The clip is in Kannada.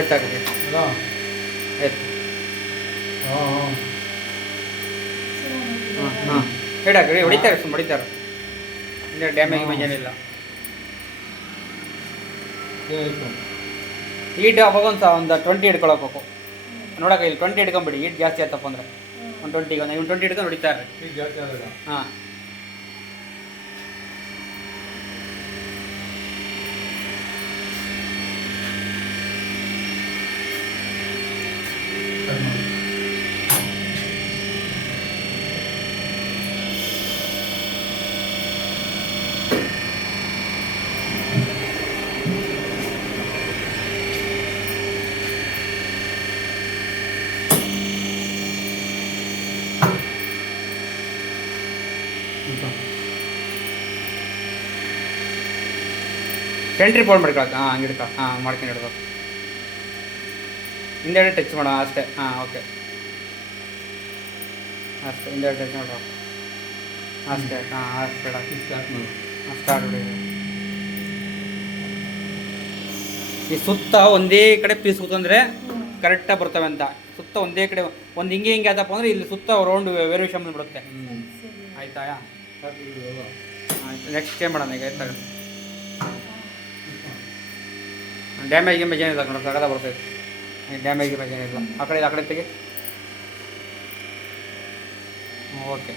ಎತ್ತಾಗ್ರಿ ಅಲ್ಲ ಎತ್ತು. ಹಾಂ ಹಾಂ ಹಾಂ ಹೇಳಾಕ್ರಿ ಹೊಡಿತಾರೆ ಸುಮ್ಮನೆ ಹೊಡಿತಾರೆ. ಇಲ್ಲ ಡ್ಯಾಮೇಜ್ ಏನಿಲ್ಲ. ಆಯಿತು. ಈಟ್ ಅವಾಗ ಒಂದು 20 ಹಿಡ್ಕೊಳಬೇಕು. ನೋಡಕ್ಕೆ ಇಲ್ಲಿ 20 ಹಿಡ್ಕೊಂಬಿಡಿ. ಈಟ್ ಜಾಸ್ತಿ ಆಯ್ತಪ್ಪ ಅಂದರೆ ಒಂದು 20 ನೀವು 20 ಹಿಡ್ಕೊಂಡು ಹೊಡಿತಾರೆ. ಈಗ ಜಾಸ್ತಿ ಆದಾಗ ಹಾಂ ಸೆಂಟ್ರಿ ಫೋಲ್ಡ್ ಮಾಡ್ಕೊಳಕ್ಕೆ. ಹಾಂ ಹಂಗೆ ಹಿಡ್ಕೊ. ಹಾಂ ಮಾಡ್ಕೊಂಡು ಹಿಡ್ಬೇಕು. ಹಿಂದೆಡೆ ಟಚ್ ಮಾಡೋ ಅಷ್ಟೇ. ಹಾಂ ಓಕೆ ಅಷ್ಟೇ. ಹಿಂದೆಡೆ ಟಚ್ ಮಾಡೋ ಅಷ್ಟೇ. ಹಾಂ ಅಷ್ಟೇ ಸ್ಟಾರ್ಟ್ ಮಾಡು. ಸ್ಟಾರ್ಟ್ ಬಿಡಿ. ಈ ಸುತ್ತ ಒಂದೇ ಕಡೆ ಪೀಸ್ ಕೂತಂದರೆ ಕರೆಕ್ಟಾಗಿ ಬರ್ತವೆ ಅಂತ. ಸುತ್ತ ಒಂದೇ ಕಡೆ ಒಂದು ಹಿಂಗೆ ಹಿಂಗೆ ಆದಪ್ಪ ಅಂದರೆ ಇಲ್ಲಿ ಸುತ್ತ ರೌಂಡ್ ವೇರಿಯೇಷನ್ ಬಿಡುತ್ತೆ. ಆಯ್ತಾ? ಆಯ್ತು. ನೆಕ್ಸ್ಟ್ ಏನು ಮಾಡೋಣ ಈಗ? ಆಯ್ತಾ ಡ್ಯಾಮೇಜ್ ಗಿಮೇಜ್ ಏನಿಲ್ಲ ನೋಡಿ, ಸಗದ ಬರ್ತೈತೆ. ಡ್ಯಾಮೇಜ್ ಗಿಮೇಜ್ ಏನಿಲ್ಲ. ಆ ಕಡೆ ತೆಗಿ. ಓಕೆ.